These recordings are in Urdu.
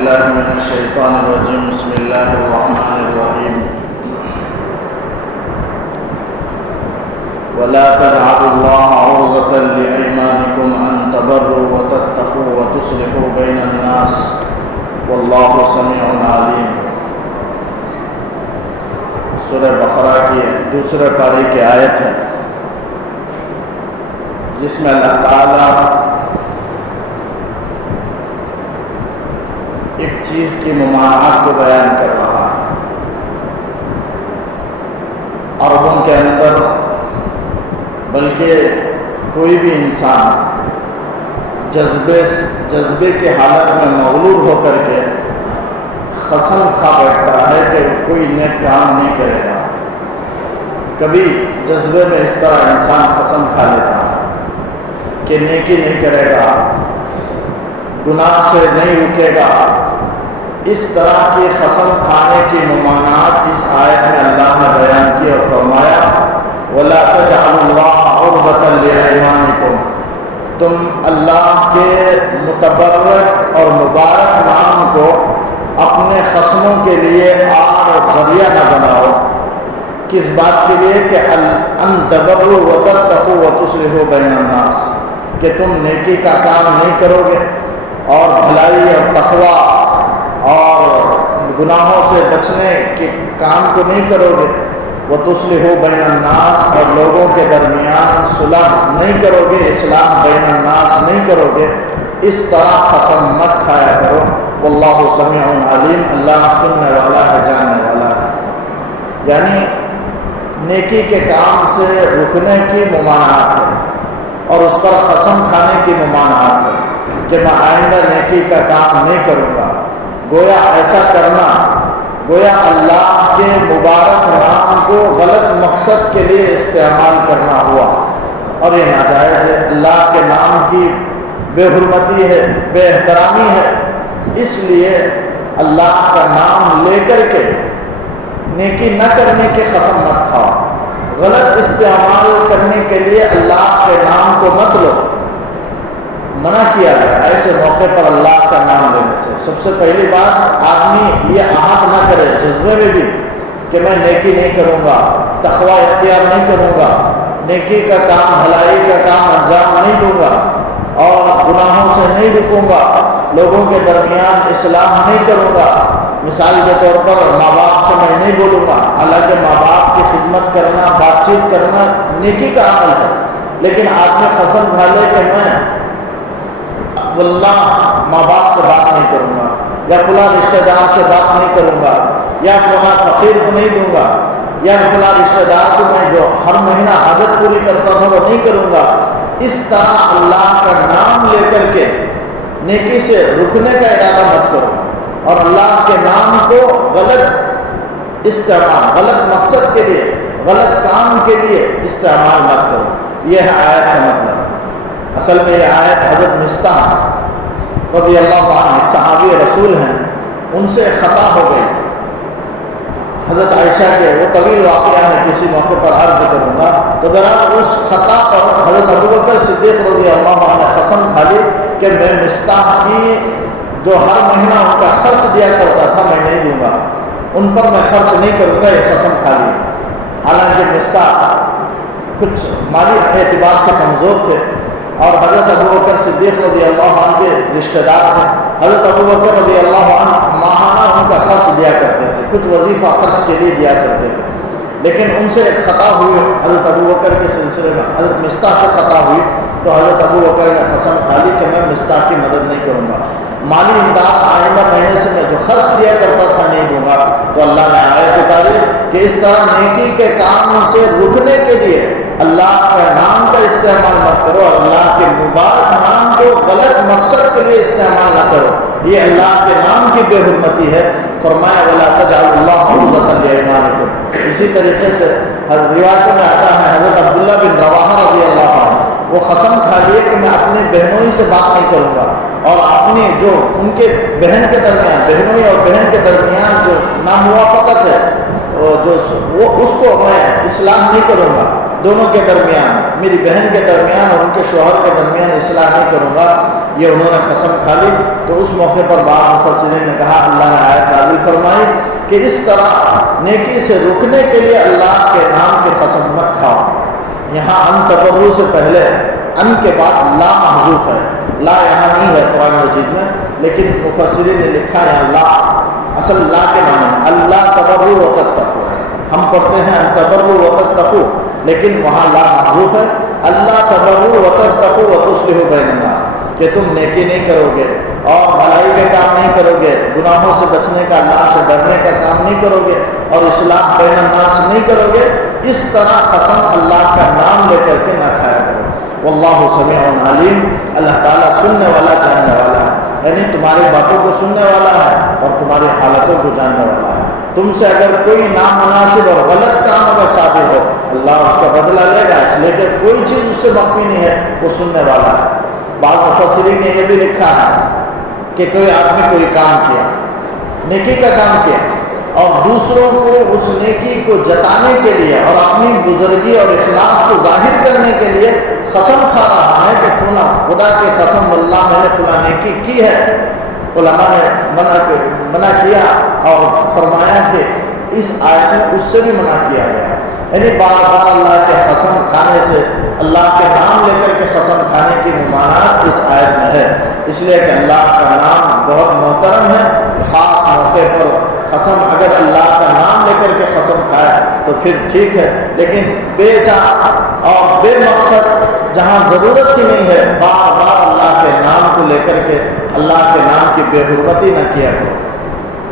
الله من الشيطان الرجيم. بسم الله الرحمن الرحيم. ولا تجعلوا الله عرضة لأيمانكم أن تبروا وتتقوا وتصلحوا بين الناس والله سميع عليم. سورہ بقرہ کی دوسرے پارے کی آیت ہے جس میں اللہ تعالیٰ ایک چیز کی ممانعت کو بیان کر رہا ہے. عربوں کے اندر بلکہ کوئی بھی انسان جذبے کی حالت میں مغلوب ہو کر کے قسم کھا بیٹھتا ہے کہ کوئی نیک کام نہیں کرے گا. کبھی جذبے میں اس طرح انسان قسم کھا لیتا ہے کہ نیکی نہیں کرے گا, گناہ سے نہیں رکے گا. اس طرح کی قسم کھانے کی ممانعت اس آیت میں اللہ نے بیان کی اور فرمایا وَلَا تَجْعَلُوا اللَّهَ عُرْضَةً لِأَيْمَانِكُمْ, تم اللہ کے متبرک اور مبارک نام کو اپنے قسموں کے لیے آڑ اور ذریعہ نہ بناؤ. کس بات کے لیے کہ أَن تَبَرُّوا وَتَتَّقُوا وَتُصْلِحُوا بَيْنَ النَّاسِ, کہ تم نیکی کا کام نہیں کرو گے اور بھلائی اور تقوی اور گناہوں سے بچنے کے کام کو نہیں کرو گے. وَتُصْلِحُوا بَيْنَ النَّاسِ, اور لوگوں کے درمیان صلح نہیں کرو گے, اصلاح بین الناس نہیں کرو گے. اس طرح قسم مت کھایا کرو. واللہ سمیع علیم, اللہ سننے والا ہے, جاننے والا ہے. یعنی نیکی کے کام سے رکنے کی ممانعت ہے اور اس پر قسم کھانے کی ممانعت ہے کہ میں آئندہ نیکی کا کام نہیں کروں گا. گویا ایسا کرنا گویا اللہ کے مبارک نام کو غلط مقصد کے لیے استعمال کرنا ہوا اور یہ ناجائز ہے. اللہ کے نام کی بے حرمتی ہے, بے احترامی ہے. اس لیے اللہ کا نام لے کر کے نیکی نہ کرنے کی قسم مت کھاؤ. غلط استعمال کرنے کے لیے اللہ کے نام کو مت لو. منع کیا ہے ایسے موقع پر اللہ کا نام لینے سے. سب سے پہلی بات, آدمی یہ عہد نہ کرے جذبے میں بھی کہ میں نیکی نہیں کروں گا, تقوی اختیار نہیں کروں گا, نیکی کا کام بھلائی کا کام انجام نہیں دوں گا اور گناہوں سے نہیں رکوں گا, لوگوں کے درمیان اصلاح نہیں کروں گا. مثال کے طور پر ماں باپ سے میں نہیں بولوں گا, حالانکہ ماں باپ کی خدمت کرنا, بات چیت کرنا نیکی کا عمل ہے. لیکن آدمی قسم کھا لے کہ میں واللہ ماں باپ سے بات نہیں کروں گا, یا فلاں رشتہ دار سے بات نہیں کروں گا, یا فلاں فقیر کو نہیں دوں گا, یا فلاں رشتہ دار کو میں جو ہر مہینہ حاجت پوری کرتا ہوں وہ نہیں کروں گا. اس طرح اللہ کا نام لے کر کے نیکی سے رکنے کا ارادہ مت کرو اور اللہ کے نام کو غلط استعمال, غلط مقصد کے لیے, غلط کام کے لیے استعمال مت کرو. یہ ہے آیت کا مطلب. اصل میں یہ آیت حضرت مصطح رضی اللہ عنہ ایک صحابی رسول ہیں, ان سے خطا ہو گئی. حضرت عائشہ کے وہ طویل واقعہ ہے, کسی موقع پر عرض کروں گا. تو بہرحال اس خطا پر حضرت ابوبکر صدیق رضی اللہ عنہ نے قسم کھا لی کہ میں مصطح کی جو ہر مہینہ ان کا خرچ دیا کرتا تھا میں نہیں دوں گا, ان پر میں خرچ نہیں کروں گا. یہ قسم کھا لی. حالانکہ مصطح کچھ مالی اعتبار سے کمزور تھے اور حضرت ابوبکر صدیق رضی اللہ عنہ کے رشتہ دار تھے. حضرت ابوبکر رضی اللہ عنہ ماہانہ ان کا خرچ دیا کرتے تھے, کچھ وظیفہ خرچ کے لیے دیا کرتے تھے. لیکن ان سے ایک خطا ہوئی حضرت ابوبکر کے سلسلے میں, حضرت مصطح سے خطا ہوئی تو حضرت ابوبکر نے قسم کھا لی کہ میں مصطح کی مدد نہیں کروں گا, مالی امداد آئندہ مہینے سے میں جو خرچ دیا کرتا تھا نہیں دوں گا. تو اللہ نے آیت اتاری کہ اس طرح نیکی کے کام سے رکنے کے لیے اللہ کے نام کا استعمال مت کرو اور اللہ کے مبارک نام کو غلط مقصد کے لیے استعمال نہ کرو. یہ اللہ کے نام کی بے حرمتی ہے. فرمایا وَلَا تَجْعَلُوا اللَّهَ عُرْضَةً لِأَيْمَانِكُمْ. اسی طریقے سے روایتوں میں آتا ہے حضرت عبداللہ بن رواحہ رضی اللہ عنہ وہ قسم کھا لیے کہ میں اپنے بہنوئی سے بات نہیں کروں گا اور اپنی جو ان کے بہن کے درمیان, بہنوئی اور بہن کے درمیان جو ناموافقت ہے جو وہ اس کو میں اصلاح نہیں کروں گا. دونوں کے درمیان، میری بہن کے درمیان اور ان کے شوہر کے درمیان اصلاح نہیں کروں گا، یہ انہوں نے قسم کھا لی۔ تو اس موقع پر بعض مفسرین نے کہا اللہ نے آیت نازل فرمائی کہ اس طرح نیکی سے رکنے کے لیے اللہ کے نام کی قسم مت کھاؤ۔ یہاں ان تبرو سے پہلے ان کے بعد لا محذوف ہے، لا یہاں نہیں ہے قرآن مجید میں، لیکن مفسرین نے لکھا ہے اللہ اصل لا کے معنی میں اللہ تبرو و تتقو ہے۔ ہم پڑھتے ہیں ان تبرو و تتقو، لیکن وہاں لا محذوف ہے، اللہ تبرو و تتقو و تصلحوا بین الناس، کہ تم نیکی نہیں کرو گے اور بھلائی کے کام نہیں کرو گے، گناہوں سے بچنے کا، اللہ سے ڈرنے کا کام نہیں کرو گے اور اصلاح بین الناس نہیں کرو گے، اس طرح قسم اللہ کا نام لے کر کے نہ کھایا کرو۔ واللہ سمیع علیم، اللہ تعالیٰ سننے والا جاننے والا ہے، یعنی تمہاری باتوں کو سننے والا ہے اور تمہاری حالتوں کو جاننے والا ہے۔ تم سے اگر کوئی نامناسب اور غلط کام اگر صادر ہو، اللہ اس کا بدلہ لے گا، اس لیے کہ کوئی چیز اس سے مخفی نہیں ہے، وہ سننے والا ہے۔ بعض مفسرین نے یہ بھی لکھا ہے کہ کوئی آدمی کوئی کام کیا، نیکی کا کام کیا، اور دوسروں کو اس نیکی کو جتانے کے لیے اور اپنی بزرگی اور اخلاص کو ظاہر کرنے کے لیے قسم کھا رہا ہے کہ فلاں خدا کی قسم واللہ میں نے فلاں نیکی کی ہے۔ علماء نے منع کیا اور فرمایا کہ اس آیت میں اس سے بھی منع کیا گیا، یعنی بار بار اللہ کے قسم کھانے سے، اللہ کے نام لے کر کے قسم کھانے کی ممانعت اس آیت میں ہے، اس لیے کہ اللہ کا نام بہت محترم ہے۔ خاص موقع پر قسم اگر اللہ کا نام لے کر کے قسم کھائے تو پھر ٹھیک ہے، لیکن بے چاہ اور بے مقصد جہاں ضرورت ہی نہیں ہے، بار بار اللہ کے نام کو لے کر کے اللہ کے نام کی بے حرمتی نہ کیا کرو۔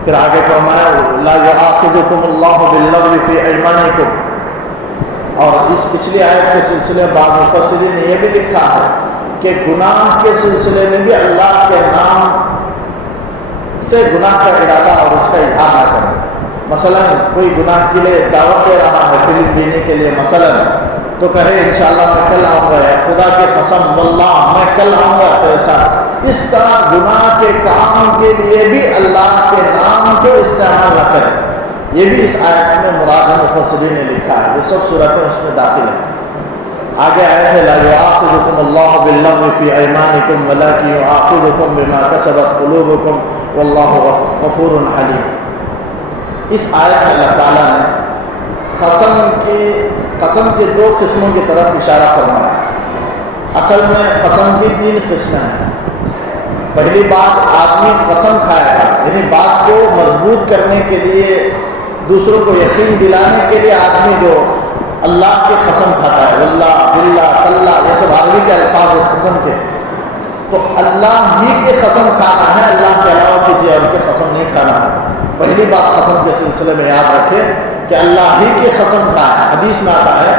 پھر آگے فرمایا لا یؤاخذکم اللہ باللغو فی ایمانکم، اور اس پچھلی آیت کے سلسلے میں بعض مفسرین نے یہ بھی لکھا ہے کہ گناہ کے سلسلے میں بھی اللہ کے نام سے گناہ کا ارادہ اور اس کا اظہار نہ کریں۔ مثلا کوئی گناہ کے لیے دعوت دے رہا ہے فلم دینے کے لیے مثلا، تو کہے انشاءاللہ میں کل آؤں گا، خدا کی قسم واللہ میں کل آؤں گا تیرے ساتھ۔ اس طرح گناہ کے کام کے لیے بھی اللہ کے نام کو استعمال نہ کریں، یہ بھی اس آیت میں مراد مفسرین نے لکھا ہے، یہ سب صورتیں اس میں داخل ہیں۔ آگے آیت ہے لا یؤاخذکم اللہ باللغو فی ایمانکم ولکن یؤاخذکم بما کسبت قلوبکم واللہ غفور حلیم۔ اس آیت میں اللہ تعالیٰ نے قسم کے دو قسموں کی طرف اشارہ فرمایا۔ اصل میں قسم کی تین قسمیں ہیں۔ پہلی بات آدمی قسم کھائے گا، یعنی بات کو مضبوط کرنے کے لیے، دوسروں کو یقین دلانے کے لیے آدمی جو اللہ کی قسم کھاتا ہے، واللہ باللہ تاللہ، یہ سب عربی کے الفاظ ہیں قسم کے، تو اللہ ہی کی قسم کھانا ہے، اللہ کے علاوہ کسی اور کی قسم نہیں کھانا ہے۔ پہلی بات قسم کے سلسلے میں یاد رکھیں کہ اللہ ہی کی قسم کھائے، حدیث میں آتا ہے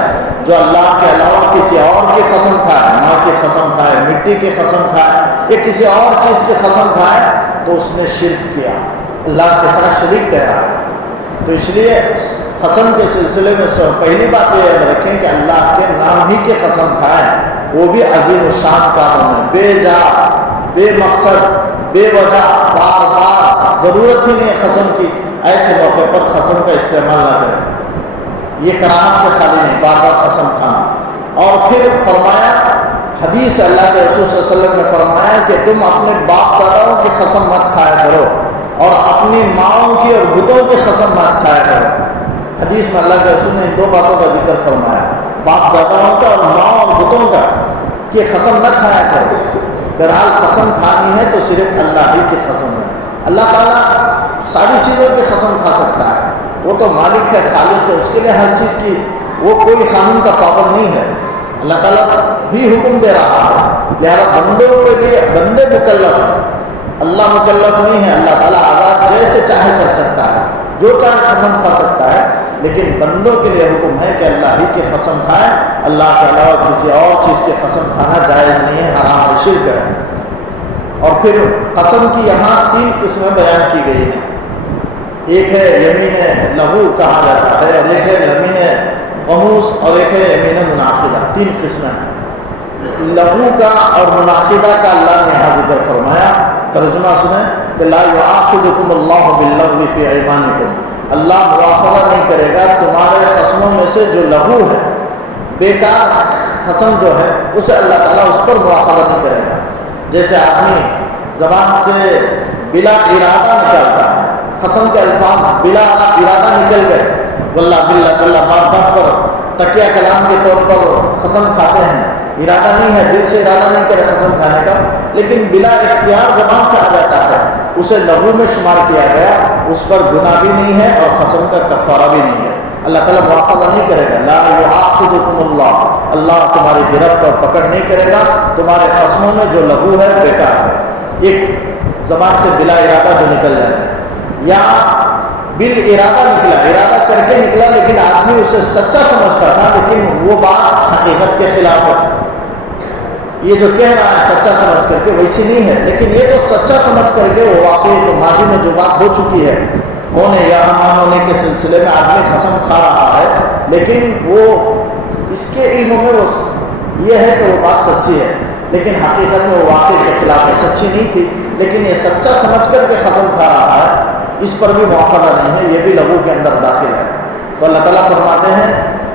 جو اللہ کے علاوہ کسی اور کی قسم کھائے، ماں کی قسم کھائے، مٹی کی قسم کھائے یا کسی اور چیز کی قسم کھائے تو اس نے شرک کیا، اللہ کے ساتھ شریک ٹھہرا ہے۔ تو اس لیے قسم کے سلسلے میں پہلی بات یہ یاد رکھیں کہ اللہ کے نام ہی کی قسم کھائیں، وہ بھی عظیم الشان کاموں میں، بے جا، بے مقصد، بے وجہ، بار بار ضرورت ہی نہیں قسم کی، ایسے موقع پر قسم کا استعمال نہ کریں۔ یہ کراہت سے خالی نہیں، بار بار قسم کھانا۔ اور پھر فرمایا، حدیث اللہ کے رسول صلی اللہ علیہ وسلم نے فرمایا کہ تم اپنے باپ داداؤں کی قسم مت کھایا کرو اور اپنی ماؤں کی اور بتوں کی قسم مت کھایا کرو۔ حدیث میں اللہ کے رسول نے ان دو باتوں کا ذکر فرمایا، باپ داداؤں کا اور ماں اور بتوں کا، کہ قسم نہ کھایا کرو۔ بہرحال قسم کھانی ہے تو صرف اللہ ہی کی قسم ہے۔ اللہ تعالیٰ ساری چیزوں کی قسم کھا سکتا ہے، وہ تو مالک ہے، خالق ہے، اس کے لیے ہر چیز کی وہ کوئی قانون کا پابند نہیں ہے۔ اللہ تعالیٰ بھی حکم دے رہا ہے، لہذا بندوں کے لیے بندے مکلف ہیں، اللہ مکلف نہیں ہے۔ اللہ تعالیٰ آزاد جیسے چاہے کر سکتا ہے، جو چاہے قسم کھا سکتا ہے، لیکن بندوں کے لیے حکم ہے کہ اللہ ہی کی قسم کھائے، اللہ کے علاوہ کسی اور چیز کی قسم کھانا جائز نہیں ہے، حرام ہے، شرک ہے۔ اور پھر قسم کی یہاں تین قسمیں بیان کی گئی ہیں، ایک ہے یمین لغو کہا جاتا ہے، اور ایک ہے یمین غموس، اور ایک ہے یمین منعقدہ، تین قسمیں ہیں۔ لغو کا اور منعقدہ کا اللہ نے یہاں ذکر فرمایا، ترجمہ سنیں کہ لا یؤاخذکم اللہ باللغو فی ایمانکم، اللہ مواخذہ نہیں کرے گا تمہارے قسموں میں سے جو لغو ہے، بیکار قسم جو ہے اسے اللہ تعالیٰ اس پر مواخذہ نہیں کرے گا۔ جیسے آدمی زبان سے بلا ارادہ نکالتا ہے، قسم کے الفاظ بلا ارادہ نکل گئے، واللہ باللہ باللہ باپ باپ پر تکیہ کلام کے طور پر قسم کھاتے ہیں، ارادہ نہیں ہے، دل سے ارادہ نہیں کرے قسم کھانے کا، لیکن بلا اختیار زبان سے آ جاتا ہے، اسے لغو میں شمار کیا گیا، اس پر گناہ بھی نہیں ہے اور قسم کا کفارہ بھی نہیں ہے۔ اللہ تعالیٰ مواخذہ نہیں کرے گا، لا یؤاخذکم اللہ، اللہ تمہاری گرفت اور پکڑ نہیں کرے گا تمہارے قسموں میں جو لغو ہے بیکار ہے، ایک زبان سے بلا ارادہ جو نکل جاتا ہے، یا بال ارادہ نکلا، ارادہ کر کے نکلا لیکن آدمی اسے سچا سمجھتا تھا لیکن وہ بات حقیقت کے خلاف ہے، یہ جو کہہ رہا ہے سچا سمجھ کر کے ویسی نہیں ہے، لیکن یہ تو سچا سمجھ کر کے وہ واقعی تو ماضی میں جو بات ہو چکی ہے ہونے یا نہ ہونے کے سلسلے میں آدمی قسم کھا رہا ہے، لیکن وہ اس کے علم میں وہ یہ ہے کہ وہ بات سچی ہے لیکن حقیقت میں وہ واقعی کے خلاف ہے، سچی نہیں تھی، لیکن یہ سچا سمجھ کر کے قسم کھا رہا ہے، اس پر بھی مواخذہ نہیں ہے، یہ بھی لغو کے اندر داخل ہے۔ تو اللہ تعالیٰ فرماتے ہیں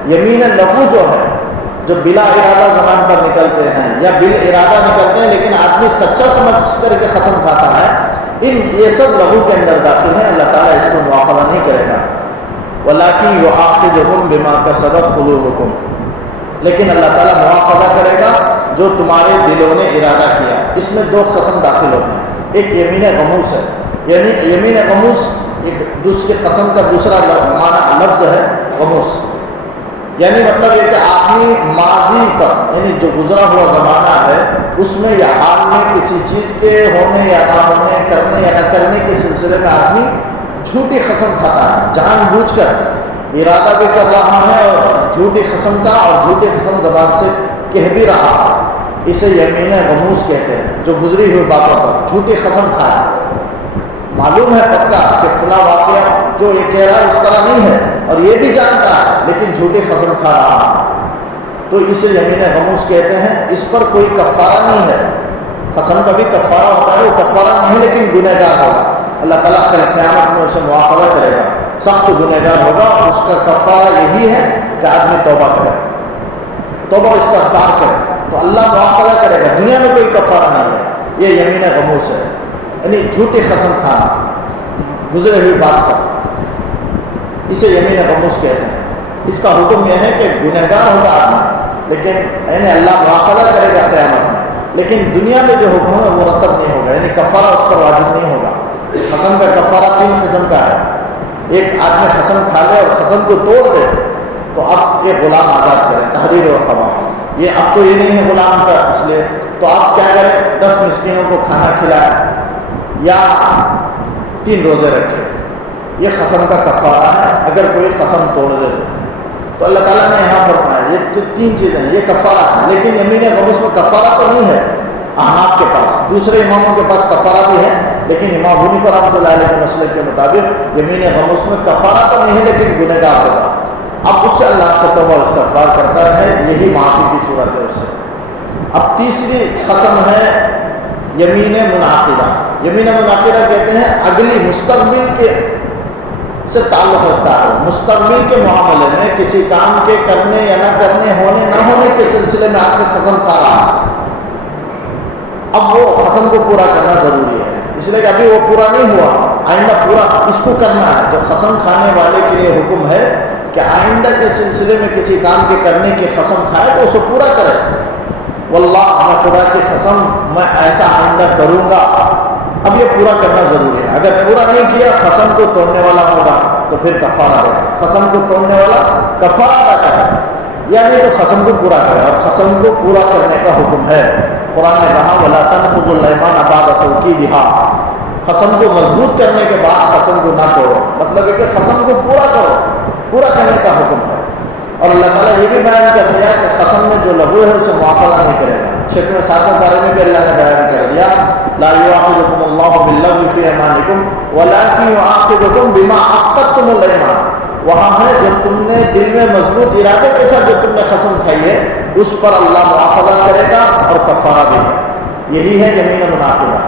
یمین لغو جو ہے، جو بلا ارادہ زبان پر نکلتے ہیں یا بال ارادہ نکلتے ہیں لیکن آدمی سچا سمجھ کر کے قسم کھاتا ہے، یہ سب لغو کے اندر داخل ہیں، اللہ تعالیٰ اس کو مواخذہ نہیں کرے گا۔ وَلَٰكِن يُؤَاخِذُكُم بِمَا كَسَبَتْ قُلُوبُكُم، لیکن اللہ تعالیٰ مواخذہ کرے گا جو تمہارے دلوں نے ارادہ کیا۔ اس میں دو قسم داخل ہوتے ہیں، ایک یمین غموس ہے، یعنی یمین غموس ایک دوسری قسم کا دوسرا معنی لفظ ہے غموس، یعنی مطلب یہ کہ آدمی ماضی پر یعنی جو گزرا ہوا زمانہ ہے اس میں یا حال میں کسی چیز کے ہونے یا نہ ہونے، کرنے یا نہ کرنے کے سلسلے میں آدمی جھوٹی قسم کھاتا ہے، جان بوجھ کر ارادہ بھی کر رہا ہے اور جھوٹی قسم کا اور جھوٹی قسم زبان سے کہہ بھی رہا ہے، اسے یمین غموس کہتے ہیں، جو گزری ہوئی باتوں پر جھوٹی قسم کھایا، معلوم ہے پکا کہ فلاں واقعہ جو یہ کہہ رہا ہے اس طرح نہیں ہے اور یہ بھی جانتا ہے لیکن جھوٹی قسم کھا رہا ہے، تو اسے یمین غموس کہتے ہیں۔ اس پر کوئی کفارہ نہیں ہے، قسم کا بھی کفارہ ہوتا ہے، وہ کفارہ نہیں ہے لیکن گنہ گار ہوگا، اللہ تعالیٰ کل قیامت میں اسے مواخذہ کرے گا، سخت گنہ گار ہوگا، اس کا کفارہ یہی ہے کہ آدمی توبہ کرے، توبہ استغفار کرے تو اللہ مواخذہ کرے گا، دنیا میں کوئی کفارہ نہیں ہے۔ یہ یمین غموس ہے، یعنی جھوٹی قسم کھانا گزرے ہوئی بات پر، اسے یمین غموس کہتے ہیں۔ اس کا حکم یہ ہے کہ گنہگار ہوگا آدمی لیکن یعنی اللہ مواخذہ کرے گا قیامت میں، لیکن دنیا میں جو حکم ہے وہ مرتب نہیں ہوگا، یعنی کفارہ اس پر واجب نہیں ہوگا۔ قسم کا کفارہ تین قسم کا ہے، ایک آدمی قسم کھا لے اور قسم کو توڑ دے تو اب یہ غلام آزاد کرے، تحریر و خبر، یہ اب تو یہ نہیں ہے غلام کا، اس لیے تو آپ کیا کریں، 10 مسکینوں کو کھانا کھلائیں یا 3 روزے رکھے، یہ قسم کا کفارہ ہے اگر کوئی قسم توڑ دے تو اللہ تعالیٰ نے یہاں فرمایا یہ تو 3 چیزیں ہیں، یہ کفارہ ہے، لیکن یمین غموس میں کفارہ تو نہیں ہے۔ احناف کے پاس، دوسرے اماموں کے پاس کفارہ بھی ہے، لیکن امام حنیفہ رحمۃ اللہ علیہ کے مسلک کے مطابق یمین غموس میں کفارہ تو نہیں ہے لیکن گنہ گار ہوگا، اب اس سے اللہ سے توبہ استغفار کرتا رہے، یہی معافی کی صورت ہے اس سے۔ اب تیسری قسم ہے یمین منعقدہ، یمین منعقدہ کہتے ہیں اگلی مستقبل کے سے تعلق رکھتا ہے، مستقبل کے معاملے میں کسی کام کے کرنے یا نہ کرنے، ہونے نہ ہونے کے سلسلے میں آدمی قسم کھا رہا ہے، اب وہ قسم کو پورا کرنا ضروری ہے، اس لیے کہ ابھی وہ پورا نہیں ہوا، آئندہ پورا اس کو کرنا ہے۔ جو قسم کھانے والے کے لیے حکم ہے کہ آئندہ کے سلسلے میں کسی کام کے کرنے کی قسم کھائے تو اسے پورا کرے، واللہ میں خدا کی قسم میں ایسا آئندہ کروں گا، اب یہ پورا کرنا ضروری ہے۔ اگر پورا نہیں کیا قسم کو توڑنے والا ہوگا تو پھر کفارہ ہوگا، قسم کو توڑنے والا کفارہ ادا کرے، یعنی تو قسم کو پورا کرے، اور قسم کو پورا کرنے کا حکم ہے۔ قرآن نے کہا وَلَا تَنْقُضُوا الْأَيْمَانَ بَعْدَ تَوْكِيدِهَا، قسم کو مضبوط کرنے کے بعد قسم کو نہ توڑو، مطلب ہے کہ قسم کو پورا کرو، پورا کرنے کا حکم ہے۔ اور اللہ تعالیٰ یہ بھی بیان کر دیا کہ قسم میں جو لغو ہے اسے مواخذہ نہیں کرے گا۔ 7 بارے میں بھی اللہ نے بیان کر دیا لا یؤاخذکم اللہ باللغو فی ایمانکم ولکن یؤاخذکم بما عقدتم الایمان، وہاں ہے جو تم نے دل میں مضبوط ارادے کے ساتھ جو تم نے قسم کھائی ہے اس پر اللہ مواخذہ کرے گا اور کفارہ بھی، یہی ہے یمین منعقدہ۔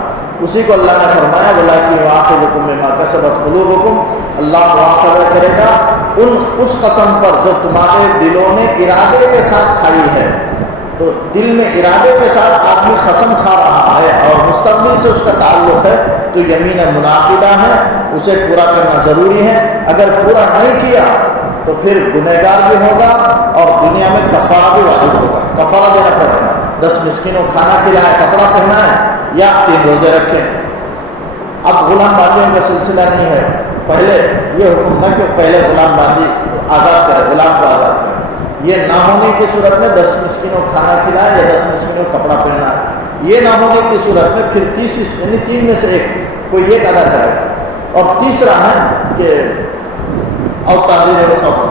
اسی کو اللہ نے فرمایا وَلَٰكِن يُؤَاخِذُكُم بِمَا كَسَبَتْ قُلُوبُكُم، اللہ مواخذہ کرے گا اس قسم پر جو تمہارے دلوں نے ارادے کے ساتھ کھائی ہے. تو دل میں ارادے کے ساتھ آدمی قسم کھا رہا ہے اور مستقبل سے اس کا تعلق ہے تو یمین منعقدہ ہے, اسے پورا کرنا ضروری ہے. اگر پورا نہیں کیا تو پھر گنہگار بھی ہوگا اور دنیا میں کفارہ بھی واجب ہوگا, کفارہ دینا پڑے گا. 10 مسکینوں کھانا کھلائے, کپڑا پہنائے یا 3 روزے رکھیں. اب غلام باندھیوں کا سلسلہ نہیں ہے. پہلے یہ حکم تھا کہ پہلے غلام باندھی آزاد کرے, غلام کو آزاد کرے. یہ نہ ہونے کی صورت میں 10 مسکینوں کھانا کھلائے یا 10 مسکینوں کپڑا پہنائے. یہ نہ ہونے کی صورت میں پھر یعنی 3 میں سے ایک کوئی ایک ادا کرے گا. اور تیسرا ہے کہ اور تحریر الخبر,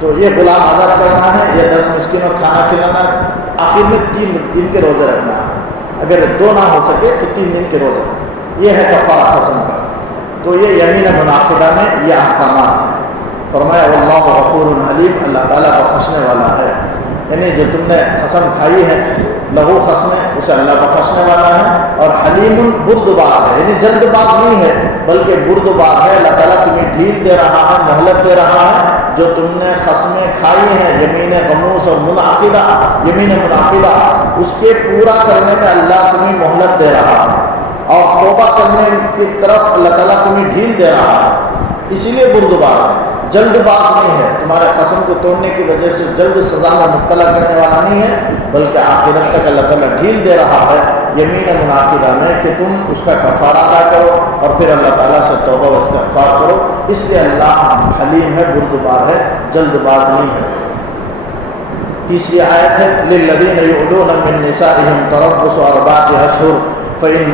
تو یہ غلام آزاد کرنا ہے یا 10 مسکینوں کھانا کھلانا ہے. آخر میں 3 دن کے روزے رکھنا ہے. اگر 2 نہ ہو سکے تو 3 دن کے روزے. یہ ہے کفارہ قسم کا. تو یہ یمین منعقدہ میں یہ احکامات ہیں. فرمایا واللہ غفور حلیم, اللہ تعالیٰ بخشنے والا ہے. یعنی جو تم نے قسم کھائی ہے لغو قسمیں, اسے اللہ بخشنے والا ہے. اور حلیم بردبار ہے, یعنی جلد باز نہیں ہے بلکہ بردبار ہے. اللہ تعالیٰ تمہیں ڈھیل دے رہا ہے, مہلت دے رہا ہے. جو تم نے قسمیں کھائی ہیں یمین غموس اور منعقدہ, یمین منعقدہ, اس کے پورا کرنے میں اللہ تمہیں مہلت دے رہا ہے اور توبہ کرنے کی طرف اللہ تعالیٰ تمہیں ڈھیل دے رہا ہے. اسی لیے بردبار ہے, جلد باز نہیں ہے. تمہارے قسم کو توڑنے کی وجہ سے جلد سزا میں مبتلا کرنے والا نہیں ہے بلکہ آخرت تک اللہ تعالیٰ ڈھیل دے رہا ہے یمین منعقدہ میں کہ تم اس کا کفارہ ادا کرو اور پھر اللہ تعالیٰ سے توبہ و استغفار کرو. اس لیے اللہ حلیم ہے, بردبار ہے, جلد باز نہیں ہے. تیسری آیت ہے للذین یؤلون من نسائہم تربص 4 اشہر فإن.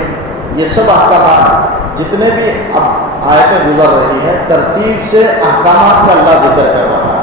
یہ سب احکامات جتنے بھی اب آیتیں گزر رہی ہیں ترتیب سے احکامات کا اللہ ذکر کر رہا ہے.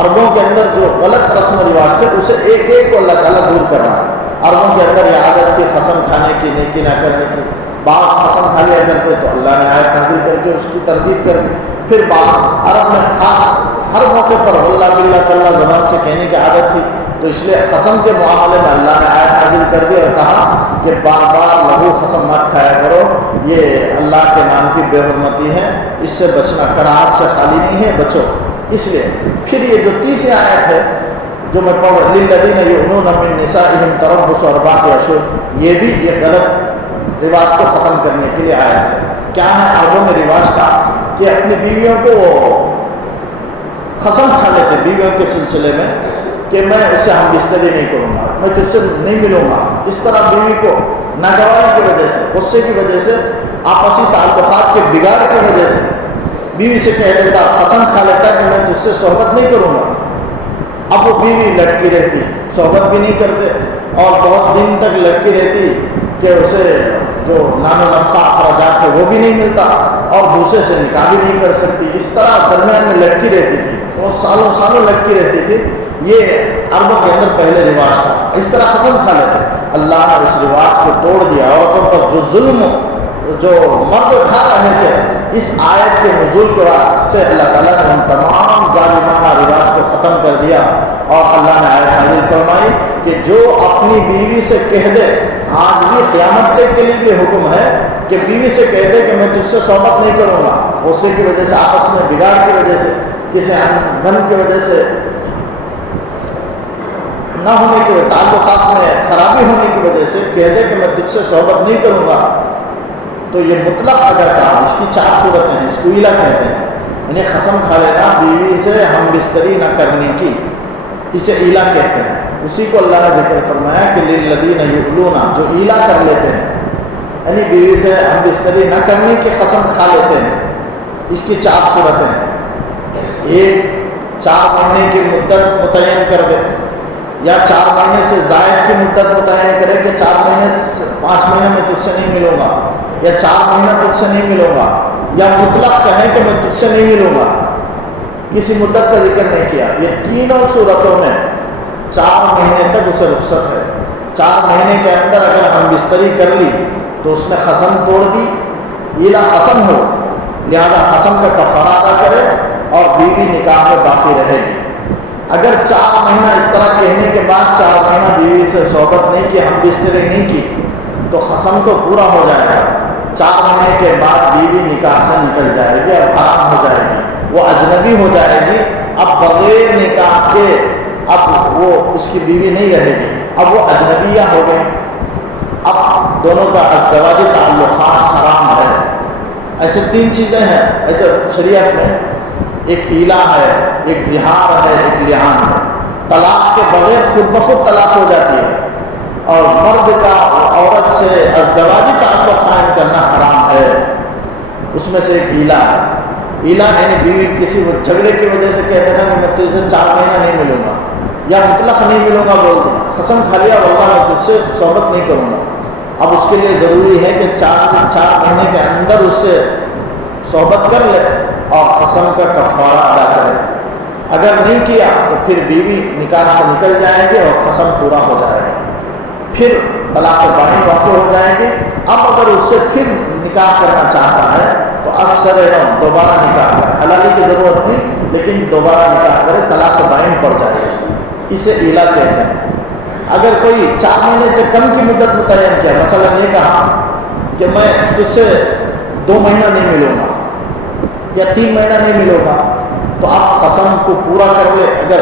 عربوں کے اندر جو غلط رسم و رواج تھے اسے ایک ایک کو اللہ تعالیٰ دور کر رہا ہے. عربوں کے اندر یہ عادت تھی قسم کھانے کی, نیکی نہ کرنے کی. بعض قسم کھا لیا کرتے تو اللہ نے آیت نازل کر کے اس کی تردید کر دی. پھر بعض عرب میں خاص ہر موقع پر واللہ باللہ تاللہ زبان سے کہنے کی عادت تھی, تو اس لیے قسم کے معاملے میں اللہ نے آیت نازل کر دی اور کہا کہ بار بار لغو قسم مت کھایا کرو, یہ اللہ کے نام کی بے حرمتی ہے, اس سے بچنا کراہت سے خالی نہیں ہے, بچو. اس لیے پھر یہ جو تیسری آیت ہے جو میں پڑھ للذین یؤلون من نسائہم تربص 4 اشہر, یہ بھی یہ غلط رواج کو ختم کرنے کے لیے آیت ہے. کیا ہے عربوں میں رواج کا کہ اپنی بیویوں کو قسم کھا لیتے بیویوں کے سلسلے میں کہ میں اس سے ہم بستری نہیں کروں گا, میں تجھ سے نہیں ملوں گا. اس طرح بیوی کو ناگواری کی وجہ سے, غصے کی وجہ سے, آپسی تعلقات کے بگاڑ کی وجہ سے بیوی سے کہہ دیتا, قسم کھا لیتا کہ میں تجھ سے صحبت نہیں کروں گا. اب وہ بیوی لٹکی رہتی, صحبت بھی نہیں کرتے اور بہت دن تک لٹکی رہتی کہ اسے جو نان و نفقہ اخراجات تھے وہ بھی نہیں ملتا اور دوسرے سے نکاح بھی نہیں کر سکتی. اس طرح درمیان میں لٹکی رہتی تھی اور سالوں سالوں لٹکی رہتی تھی. یہ عربوں کے اندر پہلے رواج تھا, اس طرح قسم کھا لیتے. اللہ نے اس رواج کو توڑ دیا. عورتوں پر جو ظلم جو مرد اٹھا رہے تھے اس آیت کے نزول کے بعد سے اللہ تعالیٰ نے ان تمام ظالمانہ رواج کو ختم کر دیا اور اللہ نے آیت نازل فرمائی کہ جو اپنی بیوی سے کہہ دے, آج بھی قیامت تک کے لیے بھی حکم ہے کہ بیوی سے کہہ دے کہ میں تجھ سے صحبت نہیں کروں گا, غصے کی وجہ سے, آپس میں بگاڑ کی وجہ سے, کسی انبن کی وجہ سے, نہ ہونے کے تعلقات میں خرابی ہونے کی وجہ سے کہہ دے کہ میں تجھ سے صحبت نہیں کروں گا, تو یہ مطلق اگر کہا. اس کی 4 صورتیں ہیں, اس کو ایلا کہتے ہیں. یعنی قسم کھا لینا بیوی سے ہم بستری نہ کرنے کی, اسے ایلا کہتے ہیں. اسی کو اللہ نے ذکر فرمایا کہ للذین یؤلون, جو ایلا کر لیتے ہیں یعنی بیوی سے ہم بستری نہ کرنے کی قسم کھا لیتے ہیں. اس کی 4 صورتیں ہیں. ایک 4 مہینے کی مدت متعین کر دے یا 4 مہینے سے زائد کی مدت متعین کرے کہ 4 مہینے 5 مہینے میں تجھ سے نہیں ملوں گا یا 4 مہینہ تجھ سے نہیں ملوں گا, یا مطلق کہیں کہ میں تجھ سے نہیں ملوں گا, کسی مدت کا ذکر نہیں کیا. یہ تینوں صورتوں میں 4 مہینے تک اسے رخصت ہے. 4 مہینے کے اندر اگر ہم بستری کر لی تو اس نے قسم توڑ دی, ایلا قسم ہو, لہذا قسم کا کفارہ ادا کرے اور بیوی نکاح میں باقی رہے گی. اگر 4 مہینہ اس طرح کہنے کے بعد 4 مہینہ بیوی سے صحبت نہیں کی, ہم بستری نہیں کی, تو قسم تو پورا ہو جائے گا. 4 مہینے کے بعد بیوی نکاح سے نکل جائے گی اور حرام ہو جائے گی. وہ اجنبی ہو جائے گی، اب بغیر نکاح کے اب وہ اس کی بیوی نہیں رہے گی، اب وہ اجنبیہ ہو گئی، اب دونوں کا ازدواجی تعلقات حرام ہے۔ ایسے تین چیزیں ہیں ایسے شریعت میں، ایک ایلا ہے، ایک زہار ہے، ایک لعان ہے۔ طلاق کے بغیر خود بخود طلاق ہو جاتی ہے، اور مرد کا عورت سے ازدواجی تعلق قائم کرنا حرام ہے۔ اس میں سے ایک ایلا ہے۔ ایلا یعنی بیوی کسی جھگڑے کی وجہ سے کہتے ہیں کہ میں تجھ سے 4 مہینہ نہیں ملوں گا، یا مطلق نہیں ملوں گا، بول دیا، قسم کھا لیا واللہ میں تجھ سے صحبت نہیں کروں گا۔ اب اس کے لیے ضروری ہے کہ 4 مہینے کے اندر اس سے صحبت کر لے اور قسم کا کفارہ ادا کرے۔ اگر نہیں کیا تو پھر بیوی نکاح سے نکل جائے گی اور قسم پورا ہو جائے گا، پھر طلاق بائن واقع ہو جائے گی۔ اب اگر اس سے پھر نکاح کرنا چاہتا ہے تو اثر دوبارہ نکاح کرے، حلالی کی ضرورت نہیں لیکن دوبارہ نکاح کرے، طلاق بائن پڑ جائے گا، اسے ایلا کہتے ہیں۔ اگر کوئی 4 مہینے سے کم کی مدت متعین کیا، مثلا یہ کہا کہ میں تجھ سے 2 مہینہ نہیں ملوں گا یا 3 مہینہ نہیں ملوں گا، تو آپ قسم کو پورا کر لے۔ اگر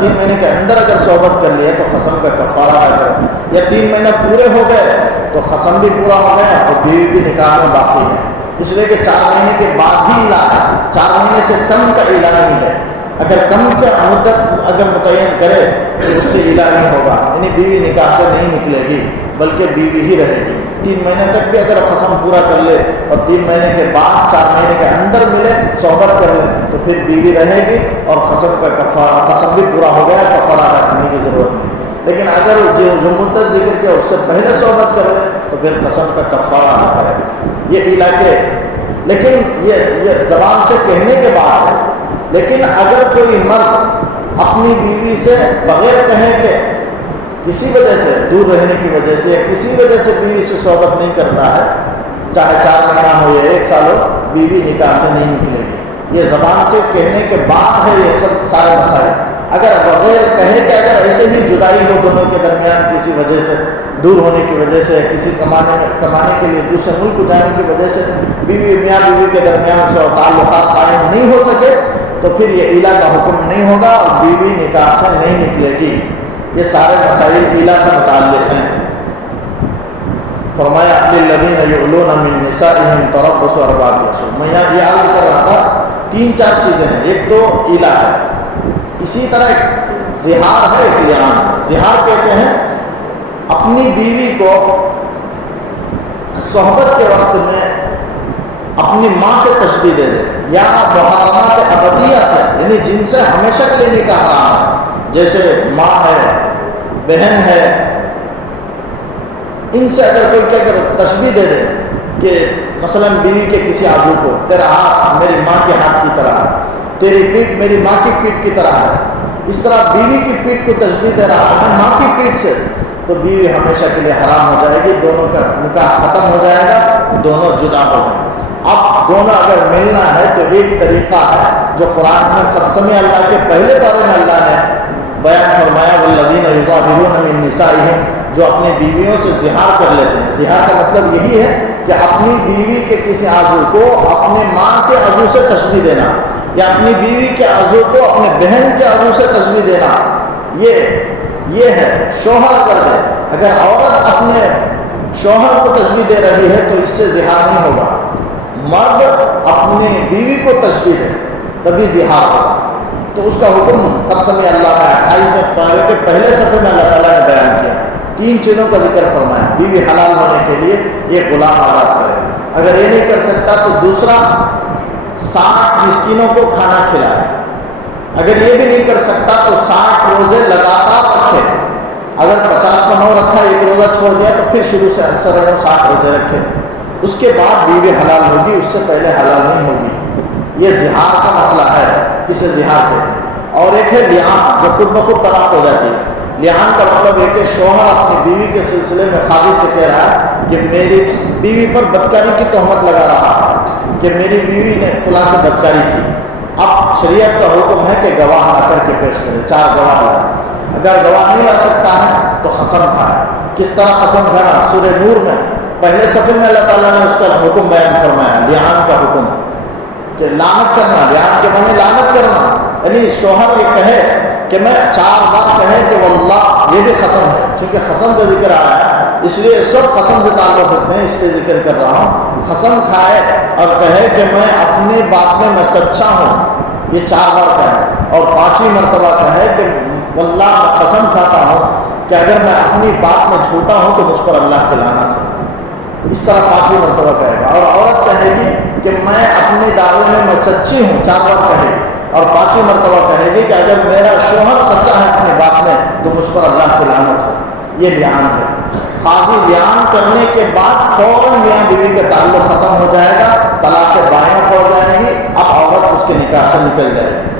3 مہینے کے اندر اگر صحبت کر لیا تو قسم کا کفارہ ادا کرے، یا 3 مہینہ پورے ہو گئے تو قسم بھی پورا ہو گیا اور بیوی بھی نکاح میں باقی ہے، اس لیے کہ 4 مہینے کے بعد ہی ایلا ہے، 4 مہینے سے کم کا ایلا نہیں ہے۔ اگر کم کا مدت اگر متعین کرے تو اس سے ایلا نہیں ہوگا، یعنی بیوی نکاح سے نہیں نکلے گی بلکہ بیوی ہی رہے گی۔ 3 مہینے تک بھی اگر قسم پورا کر لے اور 3 مہینے کے بعد 4 مہینے کے اندر ملے، صحبت کر لے، تو پھر بیوی رہے گی اور قسم کا کفارہ، قسم بھی پورا ہو گیا، کفارہ ادا کرنے کی ضرورت نہیں۔ لیکن اگر جو مدت ذکر کیا اس سے پہلے صحبت کر لے تو پھر قسم کا کفارہ ادا کرے گا۔ یہ ایلا کے، لیکن یہ زبان سے کہنے کے بعد ہے۔ لیکن اگر کوئی مرد اپنی بیوی سے بغیر کہے کہ کسی وجہ سے، دور رہنے کی وجہ سے یا کسی وجہ سے بیوی سے صحبت نہیں کرتا ہے، چاہے 4 مہینہ ہو یا 1 سال ہو، بیوی نکاح سے نہیں نکلے گی۔ یہ زبان سے کہنے کے بعد ہے یہ سب سارے مسائل۔ اگر بغیر کہے کہ اگر ایسے ہی جدائی ہو دونوں کے درمیان کسی وجہ سے، دور ہونے کی وجہ سے، کسی کمانے کے لیے دوسرے ملک جانے کی وجہ سے بیوی میاں بیوی کے درمیان سے تعلقات قائم نہیں ہو سکے تو پھر یہ ایلا کا حکم نہیں ہوگا اور بیوی نکاح سے نہیں نکلے گی۔ یہ سارے مسائل ایلا سے متعلق ہیں۔ فرمایا للذین یعلون من نسائہم تربص 4 اشہر۔ میں یہاں یہ عرض کر رہا تھا 3-4 چیزیں ہیں، ایک تو ایلا ہے، اسی طرح ایک زہار ہے، ایک لعان ہے۔ زہار کہتے ہیں اپنی بیوی کو صحبت کے وقت میں اپنی ماں سے تشبیہ دے دے یا محرمات ابدیہ سے، یعنی جن سے ہمیشہ کے لیے نکاح حرام ہے، جیسے ماں ہے، بہن ہے، ان سے اگر کوئی کیا کرے تشبیہ دے دے کہ مثلا بیوی کے کسی عضو کو، تیرا ہاتھ میری ماں کے ہاتھ کی طرح ہے، تیری پیٹھ میری ماں کی پیٹھ کی طرح ہے، اس طرح بیوی کی پیٹھ کو تشبیہ دے رہا ہے ماں کی پیٹھ سے، تو بیوی ہمیشہ کے لیے حرام ہو جائے گی، دونوں کا نکاح ختم ہو جائے گا، دونوں جدا ہو گئے۔ اب دونوں اگر ملنا ہے تو ایک طریقہ ہے جو قرآن میں قد سمع اللہ کے پہلے پارے میں اللہ نے بیان فرمایا، والذین یظاہرون من نسائہم، جو اپنی بیویوں سے زہار کر لیتے ہیں۔ زہار کا مطلب یہی ہے کہ اپنی بیوی کے کسی عضو کو اپنے ماں کے عضو سے تشبیہ دینا، یا اپنی بیوی کے عضو کو اپنے بہن کے عضو سے تشبیہ دینا، یہ ہے۔ شوہر کر دے، اگر عورت اپنے شوہر کو تشبیہ دے رہی ہے تو اس سے زہار نہیں ہوگا، مرد اپنی بیوی کو تشبیہ دے تبھی زہار ہوگا۔ تو اس کا حکم قد سمع اللہ نے 28ویں پارے کے پہلے صفحے میں اللہ تعالیٰ نے بیان کیا، 3 چیزوں کا ذکر فرمایا۔ بیوی حلال ہونے کے لیے یہ غلام آزاد کرے، اگر یہ نہیں کر سکتا تو دوسرا 60 مسکینوں کو کھانا کھلائے، اگر یہ بھی نہیں کر سکتا تو 60 روزے لگاتار رکھے، اگر 50 پر 9 رکھا، 1 روزہ چھوڑ دیا تو پھر شروع سے 60 روزے رکھے، اس کے بعد بیوی حلال ہوگی، اس سے پہلے حلال نہیں ہوگی۔ یہ زہار کا مسئلہ ہے، اسے زہار کہتے ہیں۔ اور ایک ہے لعان، جو خود بخود طلاق ہو جاتی ہے۔ لعان کا مطلب ہے کہ شوہر اپنی بیوی کے سلسلے میں خاوی سے کہہ رہا ہے کہ میری بیوی پر بدکاری کی تہمت لگا رہا ہے کہ میری بیوی نے فلاں سے بدکاری کی۔ اب شریعت کا حکم ہے کہ گواہ لا کر کے پیش کرے، 4 گواہ لائے، اگر گواہ نہیں لا سکتا ہے تو قسم کھائے۔ کس طرح قسم کھانا؟ سورہ نور میں پہلے صفحے میں اللہ تعالیٰ نے اس کا حکم بیان فرمایا، لعان کا حکم۔ کہ لعنت کرنا، لیان کے معنی لعنت کرنا، یعنی شوہر یہ کہے کہ میں 4 بار کہے کہ واللہ، یہ بھی قسم ہے، چونکہ قسم کا ذکر آیا ہے اس لیے سب قسم سے تعلق رکھتے ہیں، اس لیے ذکر کر رہا ہوں۔ قسم کھائے اور کہے کہ میں اپنی بات میں سچا ہوں، یہ 4 بار کہے، اور 5ویں مرتبہ کہے کہ واللہ میں قسم کھاتا ہوں کہ اگر میں اپنی بات میں جھوٹا ہوں تو مجھ پر اللہ کی لعنت ہو، اس طرح 5ویں مرتبہ کہے گا۔ اور عورت کہے گی کہ میں اپنے دعوے میں سچی ہوں، 4 بار کہے گی، اور 5ویں مرتبہ کہے گی کہ اگر میرا شوہر سچا ہے اپنی بات میں تو مجھ پر اللہ کی لعنت ہو، یہ لیان ہے۔ قاضی لیان کرنے کے بعد فوراً میاں بیوی کا تعلق ختم ہو جائے گا، طلاق بائنہ پڑ جائے گی، اب عورت اس کے نکاح سے نکل جائے گی۔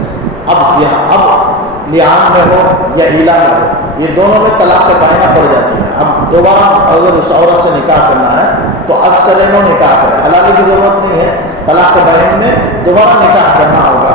اب لیان میں ہو یا ایلا میں ہو، یہ دونوں میں طلاق بائنہ پڑ جاتی ہے۔ اب دوبارہ اگر اس عورت سے نکاح کرنا ہے تو اصلینو نکاح کرے، حلالی کی ضرورت نہیں ہے، طلاق بائن میں دوبارہ نکاح کرنا ہوگا،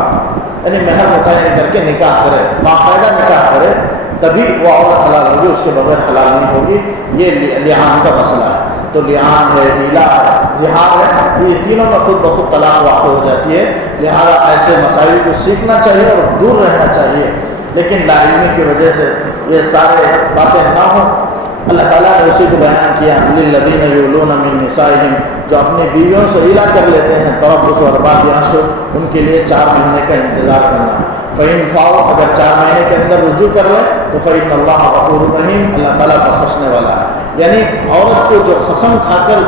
یعنی مہر متعین کر کے نکاح کرے، باقاعدہ نکاح کرے، تبھی وہ عورت حلال ہوگی، اس کے بغیر حلال نہیں ہوگی۔ یہ لیان کا مسئلہ ہے۔ تو لیان ہے، ایلا ہے، زہار ہے، یہ تینوں میں خود بخود طلاق واقع ہو جاتی ہے۔ لہذا ایسے مسائل کو سیکھنا چاہیے اور دور رہنا چاہیے، لیکن لا علمی کی وجہ سے یہ سارے باتیں نہ ہوں۔ اللہ تعالیٰ نے اسی کو بیان کیا، للذین یولون من نسائہم، جو اپنی بیویوں سے ایلا کر لیتے ہیں، تربص 4 اشہر، ان کے لیے 4 مہینے کا انتظار کرنا ہے۔ فَإِنْ فَاءُوا، اگر 4 مہینے کے اندر رجوع کر لیں تو فَإِنَّ اللَّهَ غَفُورٌ رَحِيمٌ، اللہ تعالیٰ بخشنے والا ہے۔ یعنی عورت کو جو قسم کھا کر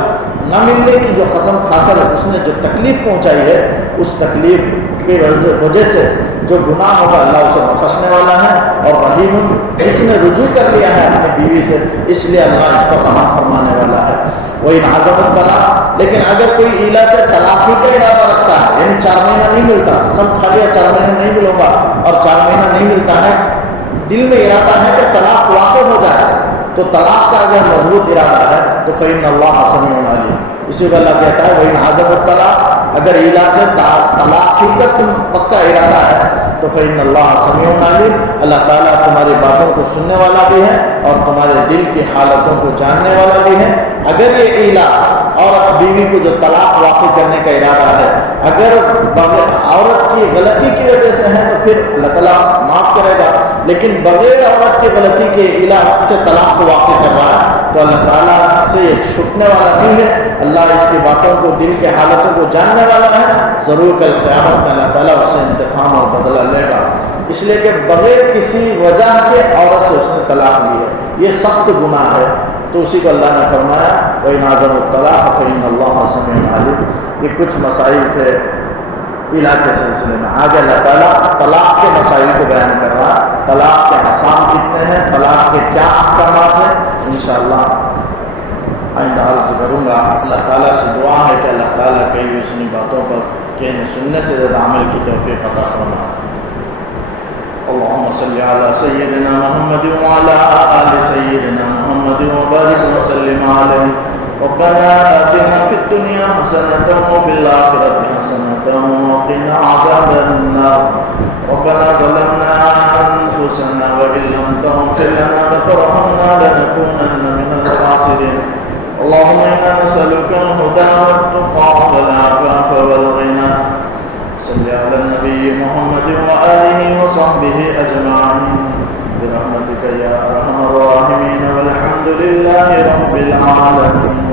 نہ ملنے کی جو قسم کھا کر اس نے جو تکلیف پہنچائی ہے، اس تکلیف کی وجہ سے جو گناہ ہوگا اللہ اسے بخشنے والا ہے، اور رحیم، اس نے رجوع کر لیا ہے اپنی بیوی سے، اس لیے اللہ اس پر رحم فرمانے والا ہے۔ وَإِنْ عَزَمُوا الطَّلَاقَ، لیکن اگر کوئی ایلا سے طلاق ہی کا ارادہ رکھتا ہے، یعنی 4 مہینہ نہیں ملتا، قسم کھا لیا 4 مہینہ نہیں ملوں گا، اور 4 مہینہ نہیں ملتا ہے، دل میں ارادہ ہے کہ طلاق واقع ہو جائے، تو طلاق کا اگر مضبوط ارادہ ہے تو فإن اللہ سمیع علیم، اسی کو اللہ کہتا ہے وَإِنْ عَزَمُوا الطَّلَاقَ، اگر ایلا سے طلاق ہی کا پکا ارادہ ہے تو فإن اللہ سمیع علیم، اللہ تعالیٰ تمہاری باتوں کو سننے والا بھی ہے اور تمہارے دل کی حالتوں کو جاننے والا بھی ہے۔ اگر یہ ایلا عورت بیوی کو جو طلاق واقع کرنے کا ارادہ ہے، اگر عورت کی غلطی کی وجہ سے ہے تو پھر اللہ تعالیٰ معاف کرے گا، لیکن بغیر عورت کی غلطی کے ایلا سے طلاق کو واقع کر رہا ہے تو اللہ تعالیٰ سے چھٹنے والا نہیں ہے، اللہ اس کی باتوں کو، دل کے حالتوں کو جاننے والا ہے، ضرور کل قیامت میں اللہ تعالیٰ اس سے انتقام اور بدلہ لے گا، اس لیے کہ بغیر کسی وجہ کے عورت سے اس نے طلاق لی ہے، یہ سخت گناہ ہے۔ تو اسی کو اللہ نے فرمایا وَإِنْ عَزَمُوا الطَّلَاقَ فَإِنَّ اللَّهَ سَمِيعٌ عَلِيمٌ۔ یہ کچھ مسائل تھے ایلا کے سلسلے میں۔ آگے اللہ تعالیٰ طلاق کے مسائل کو بیان کر رہا ہے، طلاق کے اقسام کتنے ہیں، طلاق کے کیا احکامات ہیں، انشاءاللہ آئندہ عرض کروں گا۔ اللہ تعالیٰ سے دعا ہے کہ اللہ تعالیٰ کئی حسنی باتوں پر کہنے سننے سے زیادہ عمل کی توفیق عطا فرمائے۔ اللهم صل على سيدنا محمد وعلى آل سيدنا محمد وبارك وسلم عليه۔ ربنا آتنا في الدنيا حسنة وفي الآخرة حسنة وقنا عذاب النار۔ ربنا ظلمنا أنفسنا وإن لم تغفر لنا وترحمنا لنكونن من الخاسرين۔ اللهم إنا نسألك الهدى والتقى والعفاف والغنى۔ صل على النبي محمد وآله وصحبه أجمعين برحمتك يا أرحم الراحمين، والحمد لله رب العالمين۔